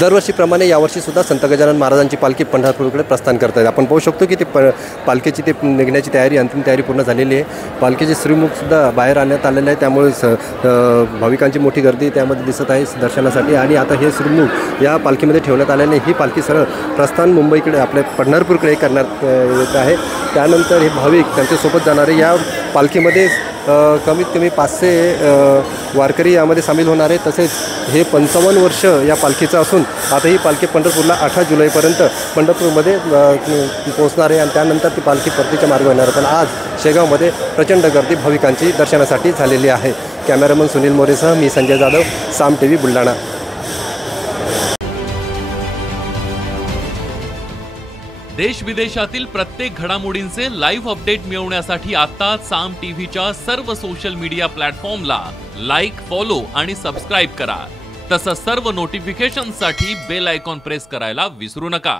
दरवर्षीप्रमाणे यावर्षीसुद्धा संत गजानन महाराजांची पालखी पंढरपूरकडे प्रस्थान करत आहे। आपण पाहू शकतो की ते पालखीची ते निघण्याची तयारी, अंतिम तयारी पूर्ण झालेली आहे। पालखीचे श्रीमुखसुद्धा बाहेर आणण्यात आलेले आहे, त्यामुळे भाविकांची मोठी गर्दी त्यामध्ये दिसत आहे दर्शनासाठी। आणि आता हे श्रीमुख या पालखीमध्ये ठेवण्यात आल्याने ही पालखी सरळ प्रस्थान मुंबईकडे आपल्या पंढरपूरकडे करण्यात येत आहे। त्यानंतर हे भाविक त्यांच्यासोबत जाणारे या पालखीमध्ये कमीत कमी 500 वारकरी यामध्ये सामील होणार आहे। तसेच हे 55 वर्ष या पालखीचं असून आता ही पालखी पंढरपूरला 18 जुलैपर्यंत पंढरपूरमध्ये पोहोचणार आहे आणि त्यानंतर ती पालखी परतीच्या मार्ग होणार आहे। पण आज शेगावमध्ये प्रचंड गर्दी भाविकांची दर्शनासाठी झालेली आहे। कॅमेरामन सुनील मोरेसह मी संजय जाधव, साम TV बुलढाणा। देश विदेशातील प्रत्येक घडामोडींचे लाईव्ह अपडेट मिळवण्यासाठी आता साम टीव्हीच्या सर्व सोशल मीडिया प्लॅटफॉर्मला लाईक, फॉलो आणि सबस्क्राईब करा। तसंच सर्व नोटिफिकेशनसाठी बेल आयकॉन प्रेस करायला विसरू नका।